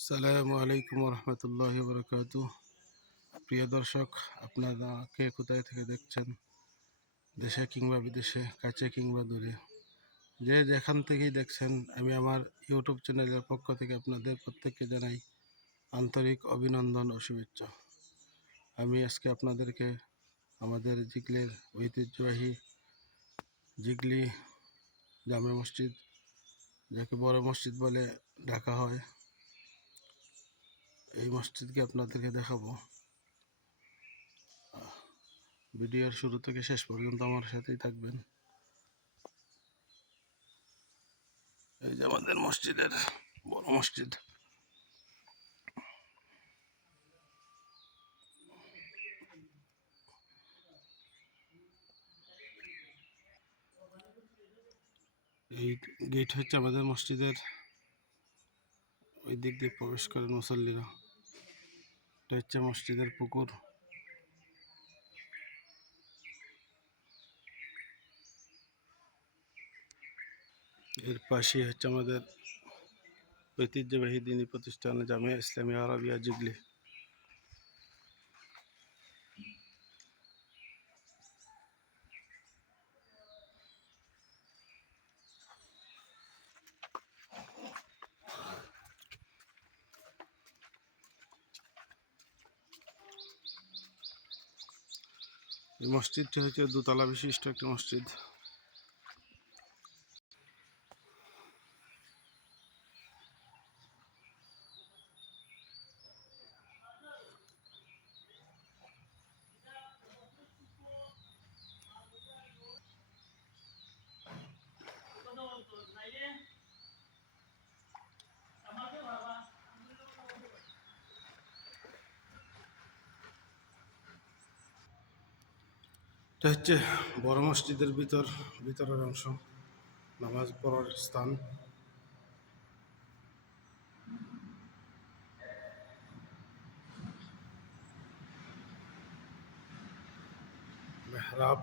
আসসালামু আলাইকুম রহমতুল্লাহ বরকাত। প্রিয় দর্শক, আপনারা কে কোথায় থেকে দেখছেন, দেশে কিংবা বিদেশে, কাছে কিংবা দূরে, যে যেখান থেকেই দেখছেন, আমি আমার ইউটিউব চ্যানেলের পক্ষ থেকে আপনাদের প্রত্যেককে জানাই আন্তরিক অভিনন্দন ও শুভেচ্ছা। আমি আজকে আপনাদেরকে আমাদের জিগলির ঐতিহ্যবাহী জিগলি জামে মসজিদ, যাকে বড় মসজিদ বলে ডাকা হয়, এই মসজিদকে আপনাদেরকে দেখাবো। ভিডিওর শুরু থেকে শেষ পর্যন্ত আমার সাথেই থাকবেন। এই যে আমাদের মসজিদের বড় মসজিদ। এই গেট হচ্ছে আমাদের মসজিদের, ওই দিক দিয়ে প্রবেশ করেন মুসল্লিরা। এটা হচ্ছে মসজিদের পুকুর। এর পাশেই হচ্ছে আমাদের ঐতিহ্যবাহী দিনী প্রতিষ্ঠান জামিয়া ইসলামিয়া আরাবিয়া জিগলি। এই মসজিদটি হচ্ছে দোতলা বিশিষ্ট একটি মসজিদ। এটা হচ্ছে বড় মসজিদের ভিতরের অংশ, নামাজ পড়ার স্থান। মেহরাব